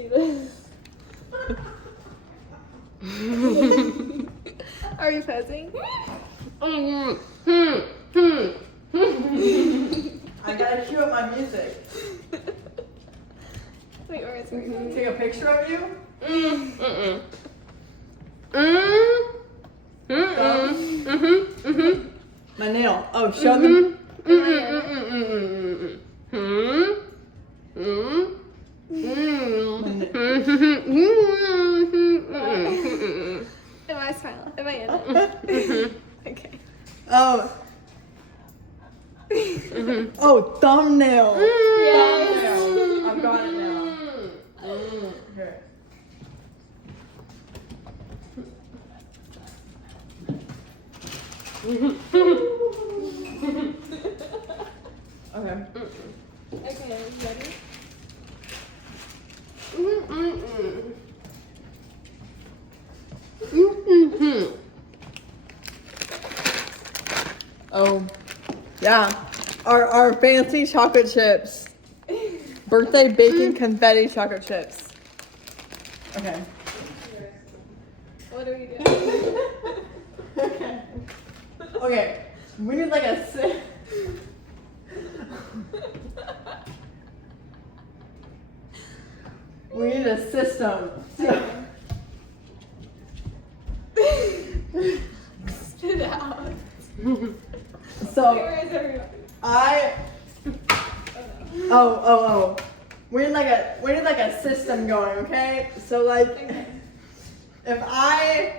do this. Are you posing? I gotta cue up my music. Wait, where is it? Take a picture of you. My nail. Oh, show them. Am I smiling? Am I in it? Okay. Oh. Oh, thumbnail. Yes. Thumbnail. I've got it now. Here. Okay. Okay, ready? Oh, yeah. Our fancy chocolate chips. Birthday bacon confetti chocolate chips. Okay. What are we doing? Okay. Okay. We need like a We need a system. Spit it out. So Where is everyone? Oh. We need like a system going, okay? So like Okay. if I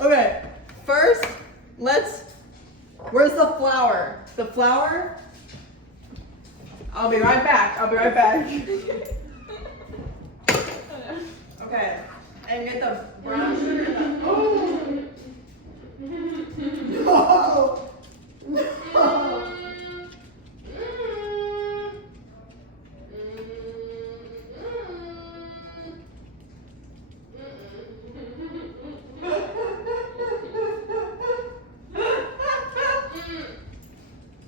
Okay. First, where's the flour? The flour? I'll be right back. Okay. And get the brown sugar in the No! No!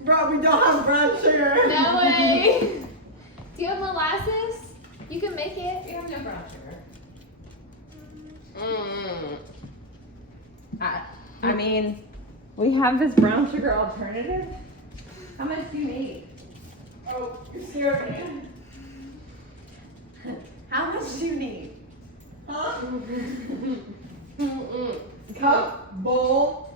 Bro, we don't have brown sugar. No way. Do you have molasses? You can make it. We have no brown sugar. I mean, we have this brown sugar alternative. How much do you need? Oh, you're scared me. How much do you need? Huh? Cup, bowl.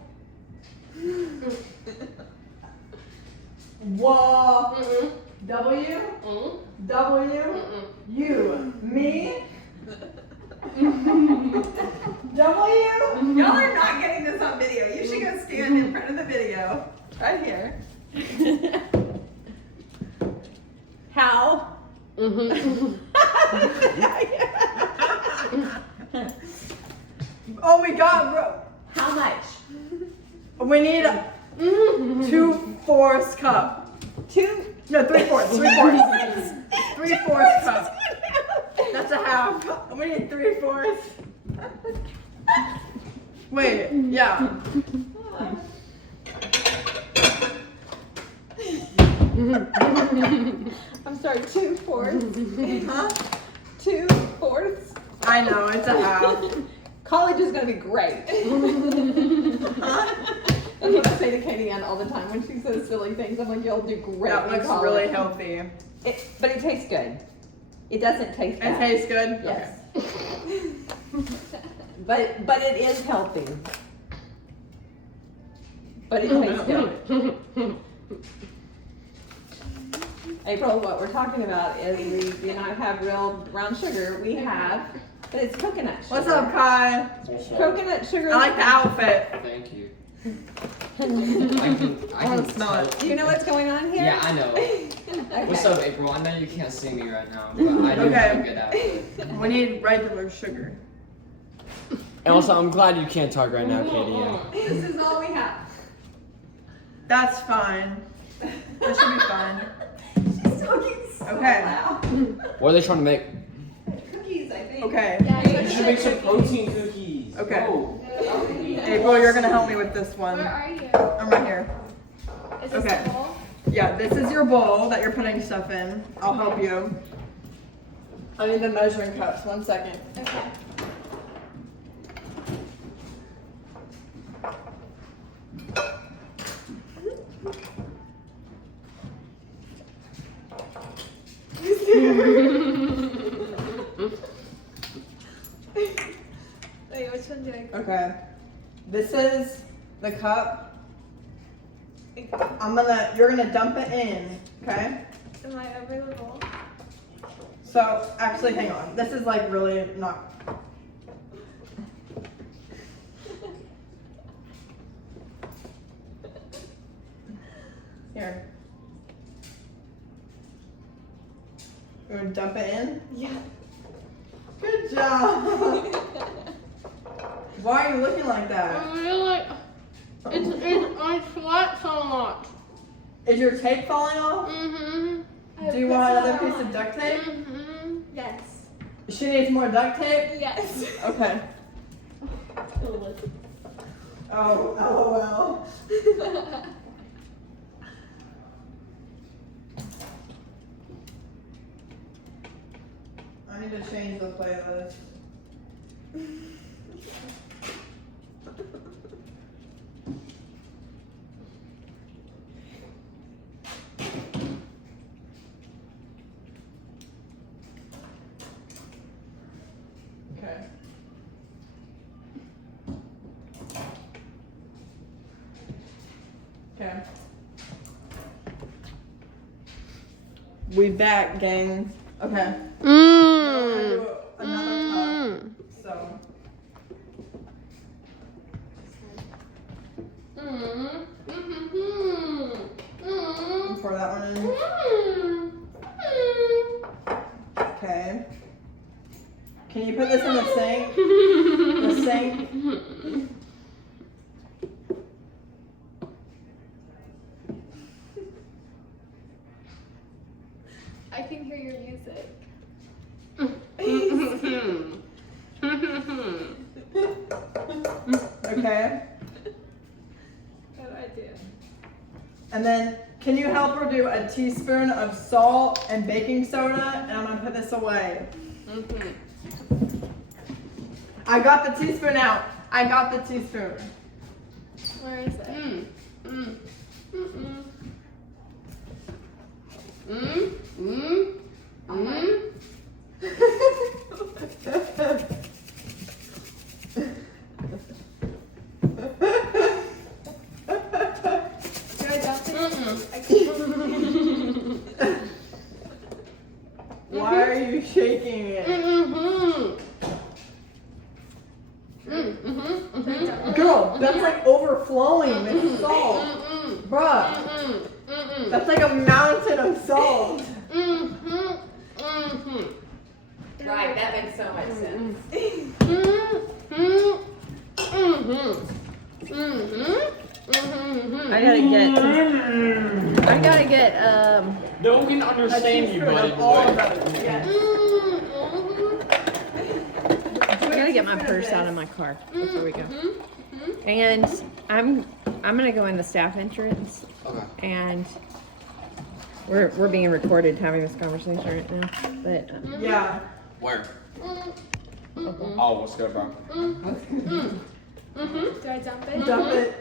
W. U. Me. W. Y'all are not getting this on video. You should go stand in front of the video. Right here. How? Oh my God, bro. How much? We need 2/4 cup. No, 3/4. 3/4 cup. That's a half. We need 3/4. Wait, yeah. I'm sorry, 2/4. Huh? 2/4. I know, it's a half. College is gonna be great. Huh? That's what I say to Katie Ann all the time when she says silly things. I'm like, you'll do great. That in looks college. really healthy. But it tastes good. It doesn't taste It bad. tastes good? Yes. But it is healthy. But it tastes good. April, what we're talking about is we do not have real brown sugar. We have, but it's coconut sugar. What's up, Kai? Coconut sugar. I like the outfit. Thank you. I wanna smell it. Do you know what's going on here? Yeah, I know. Okay. What's up, April? I know you can't see me right now, but I do Okay. have a good outfit. We need regular sugar. And also, I'm glad you can't talk right now, Katie. Yeah. This is all we have. That's fine. That should be fine. She's talking so Okay. loud. What are they trying to make? Cookies, I think. Okay. Yeah, You should make some protein cookies. Okay. Go. April, you're gonna help me with this one. Where are you? I'm right here. Is this Okay. the bowl? Yeah, this is your bowl that you're putting stuff in. I'll help you. I need the measuring cups. 1 second. Okay. Wait, which one do I? Okay. This is the cup. You're gonna dump it in, okay? Am I over the bowl? So, actually, hang on. This is like really not. Here. You're gonna dump it in? Yeah. Good job! Why are you looking like that? I'm really. I sweat so much. Is your tape falling off? Mm-hmm. Do you want another piece of duct tape? Mm-hmm. Yes. She needs more duct tape? Yes. Okay. Oh, well. I need to change the playlist. Okay. Okay. We back, gang. Okay. Do another cup. So. Pour that one in. Okay. Can you put this in the sink? The sink. I can hear your music. Okay. What do I do? And then, can you help her do a teaspoon of salt and baking soda? And I'm gonna put this away. I got the teaspoon out. I got the teaspoon. Where is it? Do I dump it? I can't. Why are you shaking it? Girl, that's like overflowing with salt. Bruh, that's like a mountain of salt. Right, that makes so much sense. I gotta get, No one can A understand you, teaspoon buddy. of all of it. Yes. I gotta get my purse out of my car before we go. And I'm gonna go in the staff entrance, Okay. and we're being recorded having this conversation right now, but Yeah. Where? Oh, what's good, bro? Do I dump it? Dump it.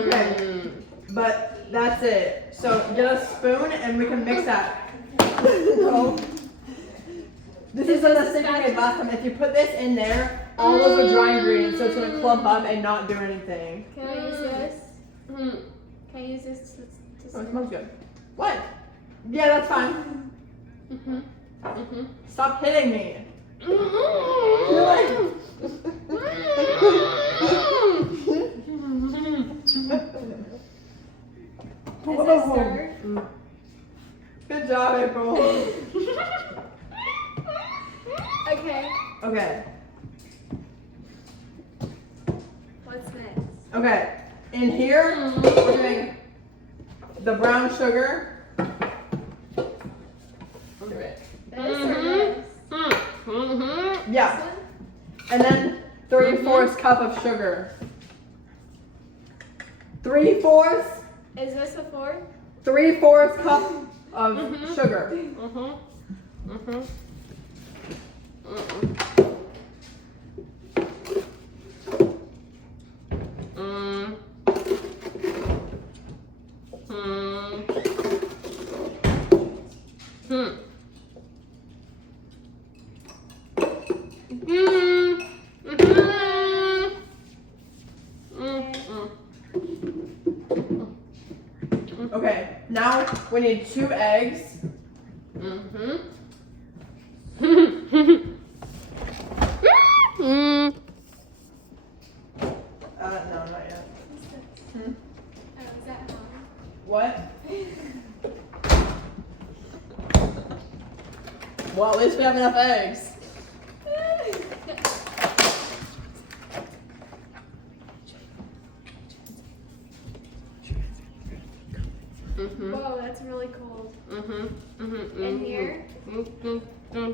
Okay. But that's it. So get a spoon and we can mix that. No. This is the thing we made last time. If you put this in there, all those are dry ingredients, so it's gonna clump up and not do anything. Can I use this? Can I use this to Oh, it smells good. What? Yeah, that's fine. Stop hitting me. You're like. Is it stirred? Good job, April. Okay. Okay. What's next? Okay. In here, we're doing the brown sugar. This or this? Yeah. And then 3/4 cup of sugar. 3/4 Is this a 4? 3/4 cup of sugar. Okay, now we need 2 eggs. No, not yet. Oh, is that mom? What? Well, at least we have enough eggs. Whoa, that's really cold. In here? You wanna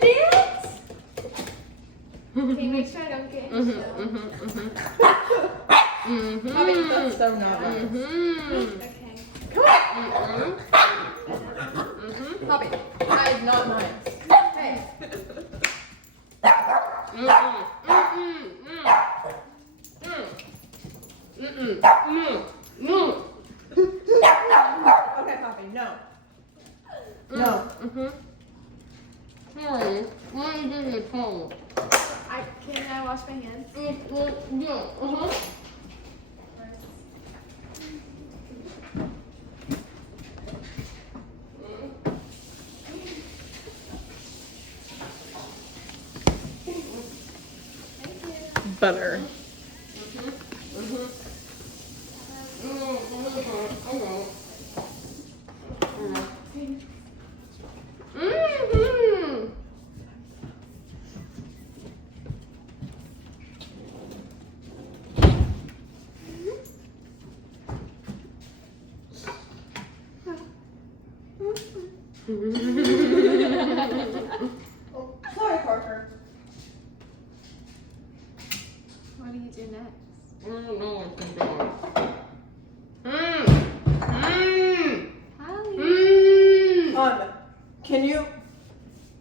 dance? Okay, make sure I don't get in the Bobby, that's so not nice. Okay. Come on. Bobby, that is not nice. Hey. Okay, Poppy, no. No. Can I wash my hands? Butter. Oh, sorry, Parker. What do you do next? Holly. Can you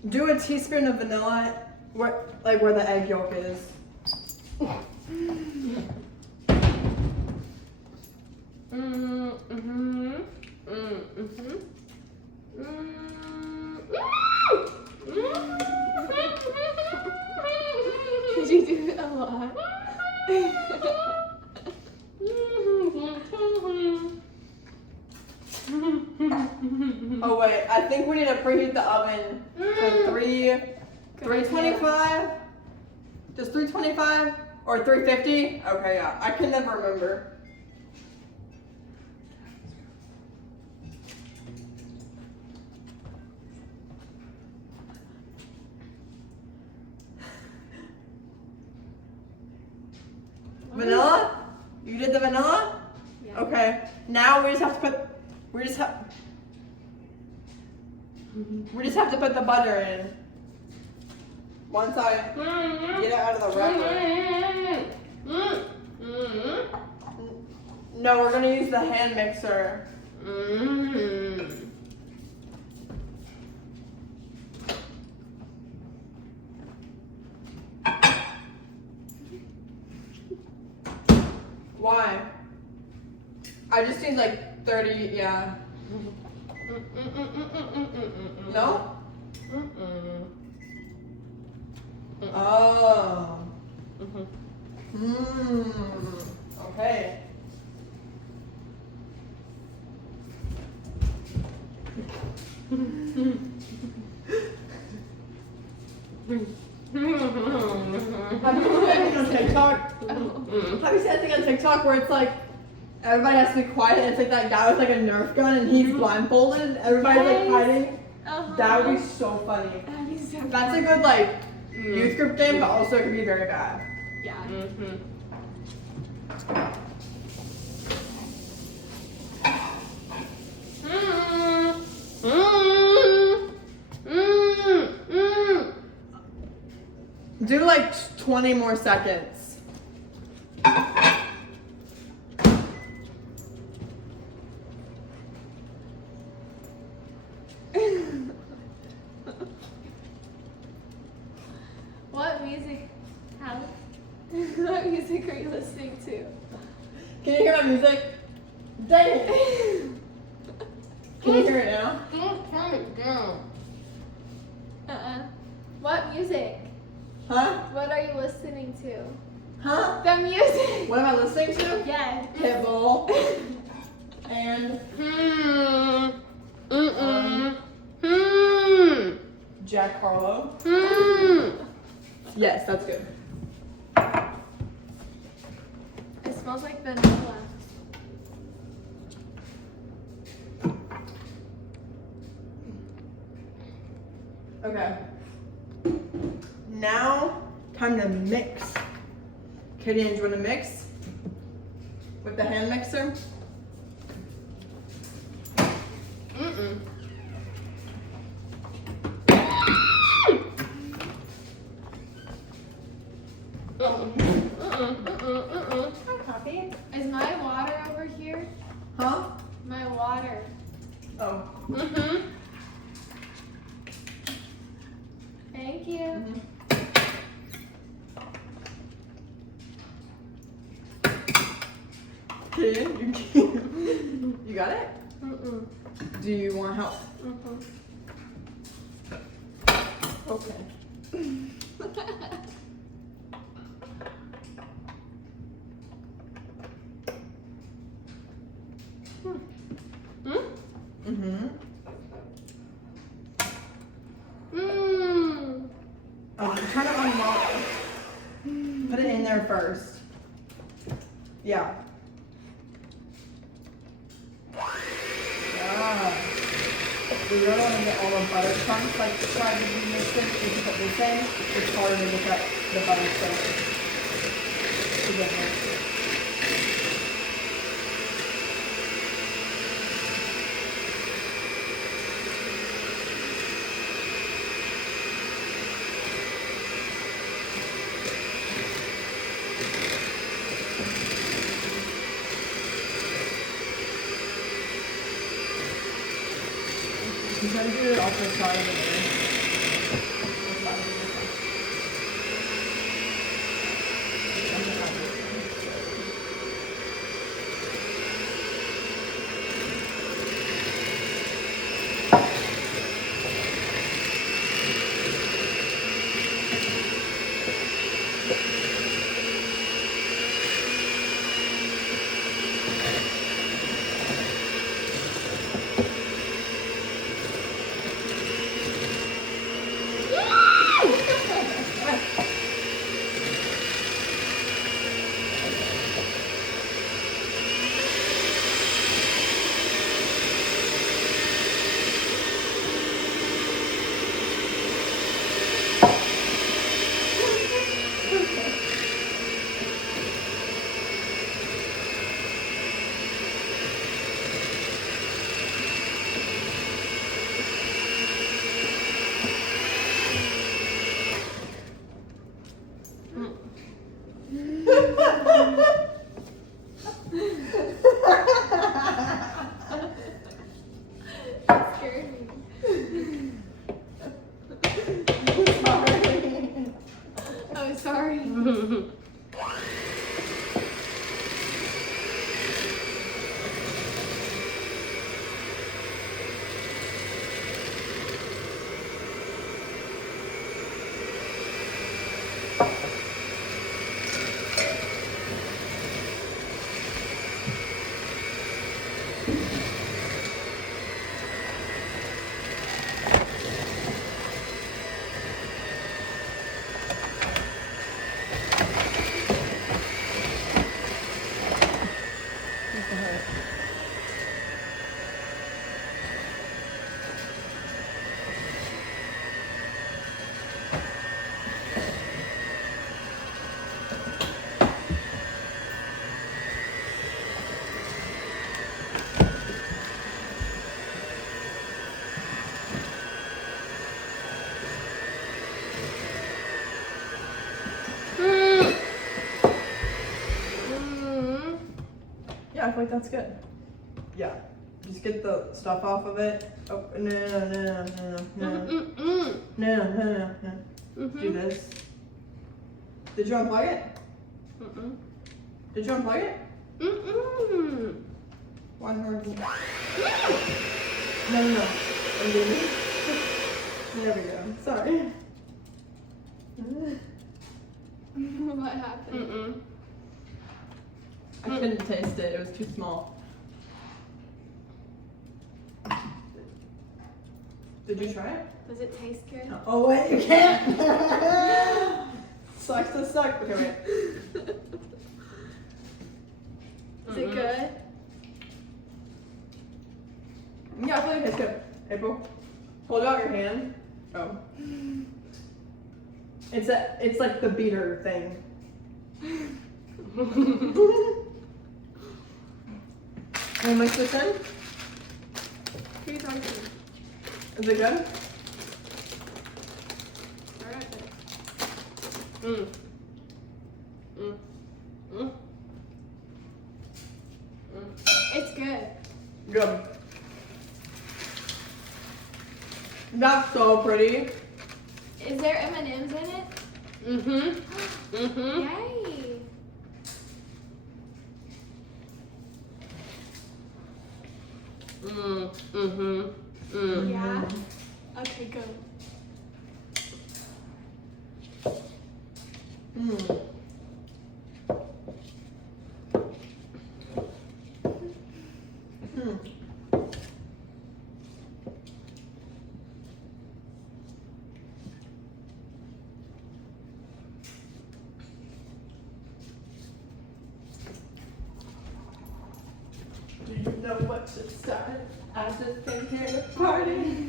do a teaspoon of vanilla where the egg yolk is? Did you do it a lot? Oh wait, I think we need to preheat the oven to 325. Just 325 or 350? Okay, yeah. I can never remember. Vanilla? You did the vanilla? Yeah. Okay. Now we just have to put the butter in. Once I get it out of the wrapper. No, we're gonna use the hand mixer. Why? I just need like 30, yeah. No? Oh. Okay. Have you seen anything on TikTok? Have you seen anything on TikTok where it's like everybody has to be quiet and it's like that guy with like a Nerf gun and he's blindfolded? Everybody's like hiding. That would be so funny. That'd be so That's a good like youth group game, but also it could be very bad. Yeah. Do like 20 more seconds. What music? How? What music are you listening to? Can you hear my music? Dang it. Can you hear it now? Don't turn it down. What music? Huh? What are you listening to? Huh? The music. What am I listening to? Yes. Pitbull. And Jack Harlow. Yes, that's good. It smells like vanilla. Okay. Now, time to mix. Katie, do you want to mix with the hand mixer? Coffee? Is my water over here? Huh? My water. Oh. Thank you. Katie, you got it? Do you want help? Okay. Kind of unlock. Put it in there first. Yeah. We really want to get all the butter chunks like tried to be mixed in. If you put this in, it's harder to get the butter chunks to get mixed. You can do it off the side of the layer. I feel like that's good. Yeah. Just get the stuff off of it. Oh, no. Do this. Did you unplug it? Mm-mm. Did you unplug it? Mm-mm. Why is it working? No. I'm doing it. There we go. Sorry. What happened? Mm-mm. I couldn't taste it. It was too small. Did you try it? Does it taste good? Oh wait, you can't. Sucks to suck. Okay, wait. Is it good? Yeah, I feel like it's good. April, hold out your hand. Oh. It's like the beater thing. And mix this in. Who are you talking to? Is it good? Alright. Mm. Mm. Mm. It's good. Good. That's so pretty. Is there M&Ms in it? Mm-hmm. Mm-hmm. Yay. Mm. Mm-hmm. Mm. Yeah? Okay, go. Mm. Mm. Do you know what just started? I just came here to party.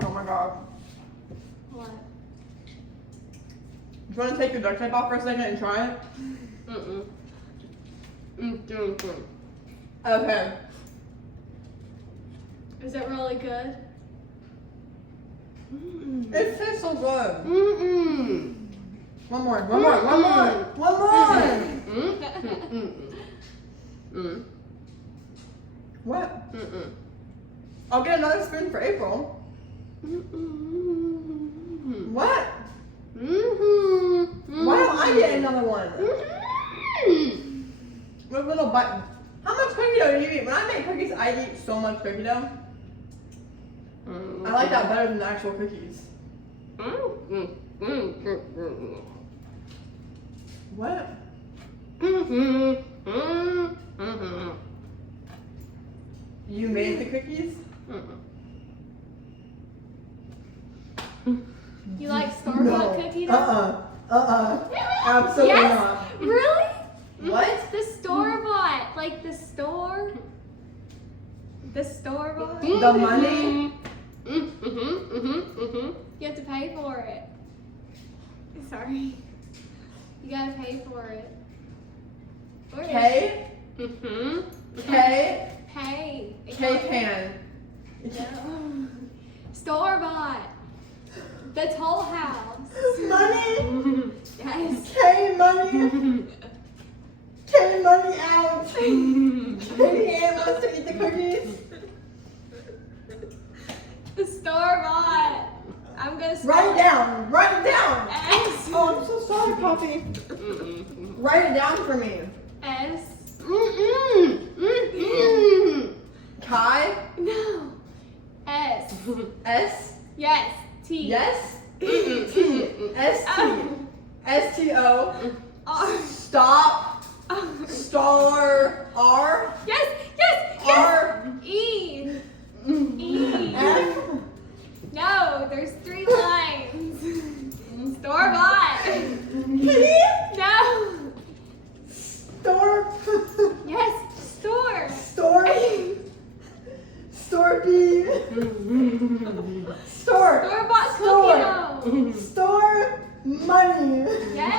Oh my god. What? Do you want to take your duct tape off for a second and try it? Mm-mm. Mm-mm. Okay. Is it really good? It tastes so good. Mm-mm. One more. One more. One more. Mm. What? Mm-mm. I'll get another spoon for April. Mm-mm. What? Mm-hmm. Why don't I get another one? Mm-hmm. With a little button. How much cookie dough do you eat? When I make cookies, I eat so much cookie dough. I like that better than the actual cookies. What? You made the cookies? You like store-bought cookie dough? Absolutely Yes? not. Really? What? The store-bought. Like the store? The store-bought? The money? You have to pay for it. Sorry. You gotta pay for it. Where is K? Mm-hmm. K? Pay. K pan. No. Store-bought. The Toll House. Money? Yes. K money? K money out! Katie Ann wants to eat the cookies? The store-bought. I'm gonna Write it down! Write it down! S. Oh, I'm so sorry, Poppy. Write it down for me. S. Kai? No. S. S? Yes. T. Yes? T. S T. S T O. R. Stop. Star. R. Yes. Yes. Yes. R. E. E. F. No, there's 3 lines. Store-bought. P. No. Store. Yes. Store. Story. Store B. Store. Store-bought Store. cookie dough. Store money. Yes.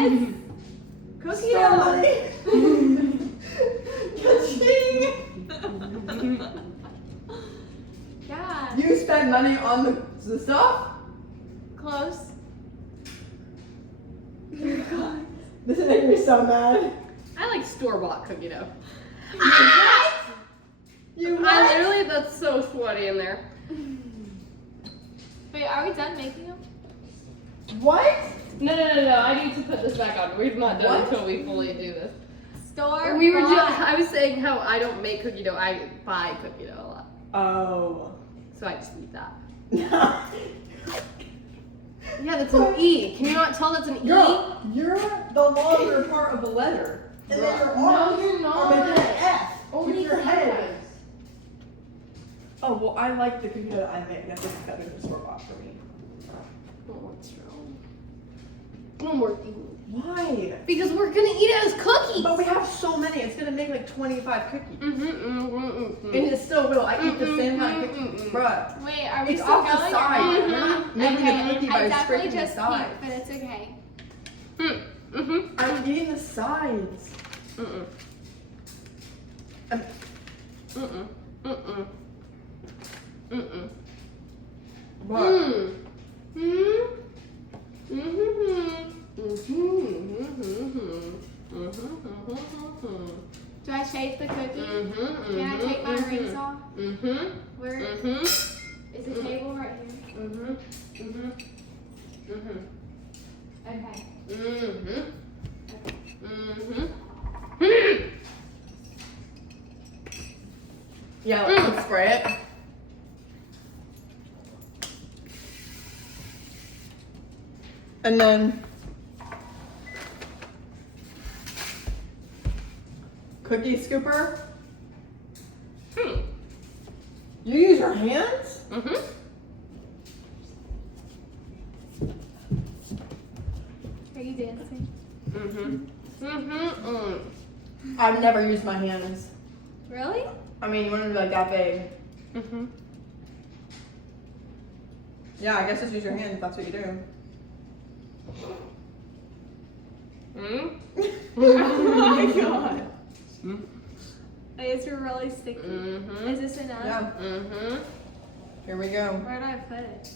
Cookie Store dough. money. Ka-ching. Yeah. You spend money on the stuff? Close. This is making me so mad. I like store-bought cookie dough. What? You I what? literally, that's so sweaty in there. Wait, are we done making them? What? No. I need to put this back on. We're not done What? until we fully do this. Store. We were just, bought. I was saying how I don't make cookie dough. I buy cookie dough a lot. Oh. So I just eat that. Girl, Yeah, that's an E. Can you not tell that's an E? you're the longer part of the letter. And then your No, arms you're are not. making an F Only with your head. sometimes. Oh, well, I like the cookie dough that I make. That's just better than store bought for me. Oh, what's wrong? No more eating. Why? Because we're gonna eat it as cookies. But we have so many. It's gonna make like 25 cookies. Mm-hmm. And it still will. I eat the same amount of cookies. Bruh. Wait, are we It's still off the going? side. or- We're not making Okay, a cookie I by definitely scraping the just sides. peeked, but it's okay. I'm eating the sides. What? Do I shape the cookie? Can I take my rings off? Where is the table right here? Okay. Yeah, let's spray it. And then cookie scooper. You use your hands? Are you dancing? I've never used my hands. Really? I mean, you want to be like that big. Yeah, I guess just use your hands if that's what you do. Oh my god. It's really sticky. Is this enough? Yeah. Here we go. Where do I put it?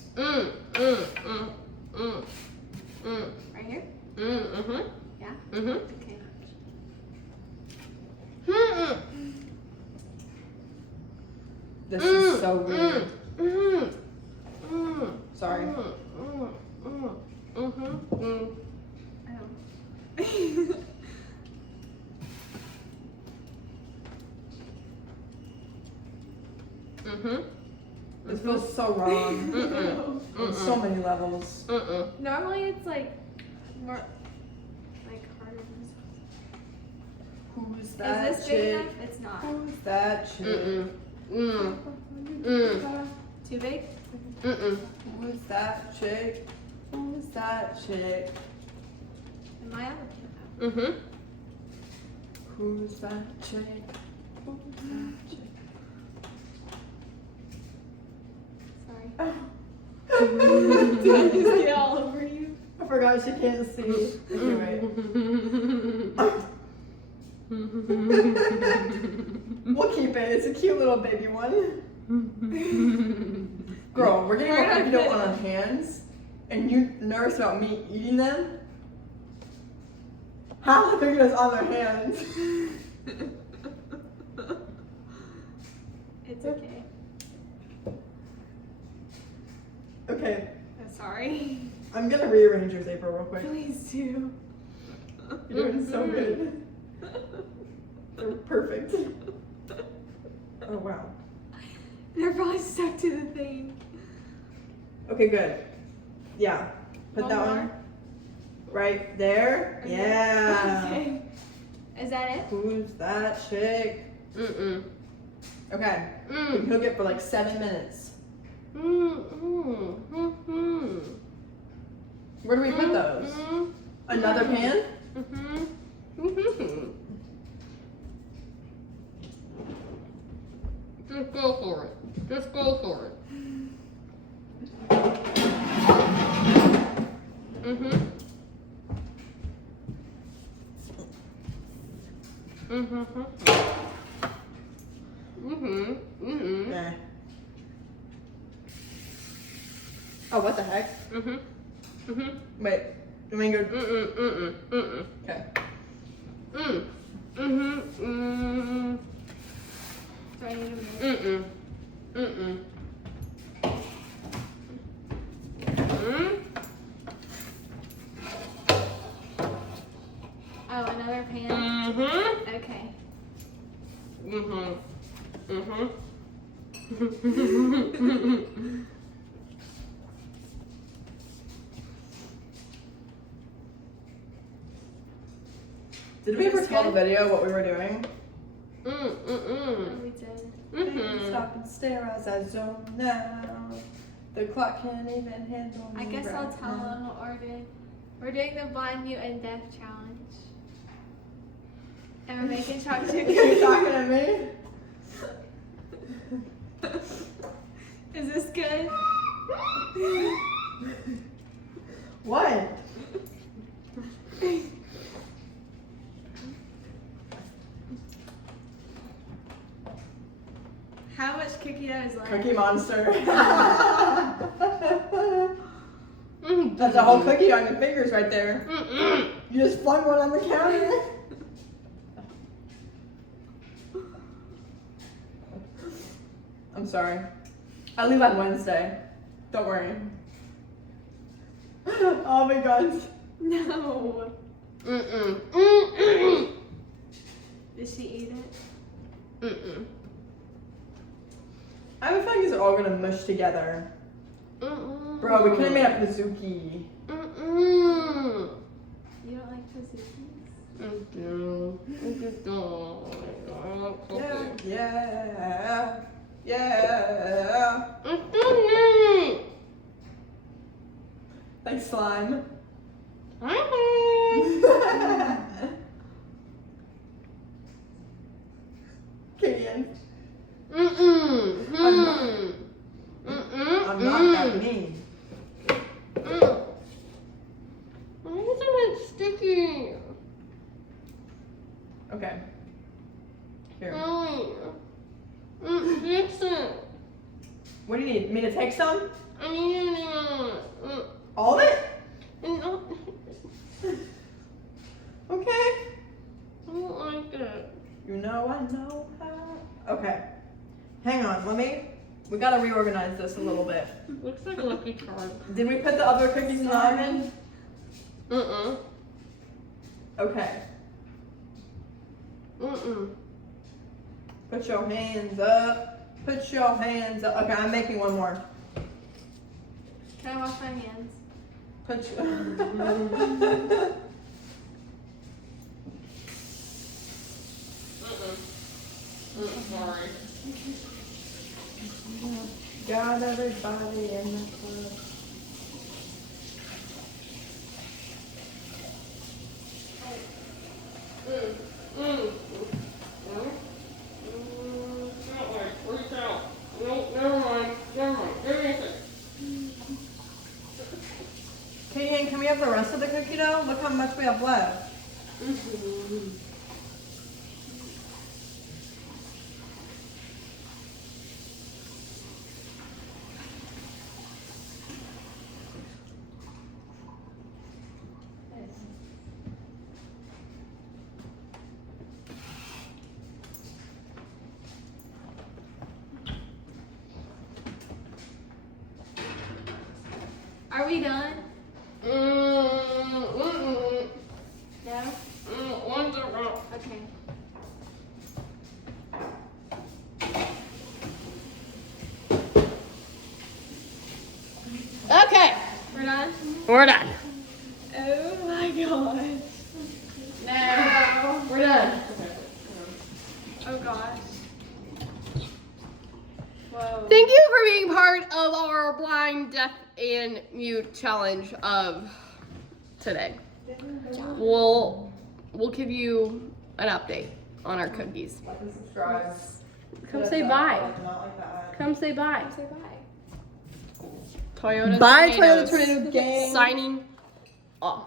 Right here? Yeah? Okay. This is so weird. Sorry. This feels so wrong. On so many levels. Normally it's like more like harder than Who's this. that Is this big chick? enough? It's not. Who's that chick? Too big? Who's that chick? Who's that chick? Am I on the Who's that chick? Who's that chick? Sorry. Did I just get all over you. I forgot she can't see. Anyway. We'll keep it. It's a cute little baby one. Girl, we're getting our cookie dough on our hands, and you nervous about me eating them? Half the cookie dough's on their hands. It's okay. Okay, I'm sorry. I'm gonna rearrange yours, April, real quick. Please do. You're doing so good. They're perfect. Oh wow. They're probably stuck to the thing. Okay, good. Yeah. Put One that more? one right there. Okay. Yeah. Okay. Is that it? Who's that chick? Okay. You can cook it for like 7 minutes. Where do we put those? Another pan? Just go for it. Just go for it. Yeah. Oh, what the heck? Wait. You mean go? Okay. Do I need to move? Okay. Did we ever tell the video what we were doing? We did. Stop and stare as I zone now. The clock can't even handle me. I guess right I'll tell now. them what we're doing. We're doing the blind, mute, and deaf challenge. And we're making chocolate chip You're cookies. talking to me? Is this good? What? How much cookie dough is left? Cookie Monster. That's a whole cookie on your fingers right there. You just flung one on the counter. I'm sorry. I leave on Wednesday. Don't worry. Oh my god. No. Did she eat it? I have a feeling these are all gonna mush together. Bro, we could have made a Pizookie. You don't like Pizookies? Yeah. Yeah. Like slime. Kaden. I'm not that mean. Why is it sticky? Okay. Here. Fix it. What do you need? Me to take some? I need All of it? No, Okay. I don't like it. You know I know how. Okay. Hang on, we gotta reorganize this a little bit. Looks like a Lucky Charm. Did we put the other cookies in the oven? Okay. Put your hands up. Put your hands up. Okay, I'm making one more. Can I wash my hands? Put your. Sorry. Got everybody in the club. Freak out. No, never mind. Give me a Katie, can we have the rest of the cookie dough? Look how much we have left. Are we done? No? Okay. Okay, We're done? we're done. Oh my gosh. No, we're done. Oh gosh. Whoa. Thank you for being part of our blind, deaf, and mute challenge of today. We'll give you an update on our cookies. Like and subscribe. Come say bye. Not like that. Come say bye. Say bye. Toyota Bye, Tornadoes. Toyota Tornado gang. Signing off.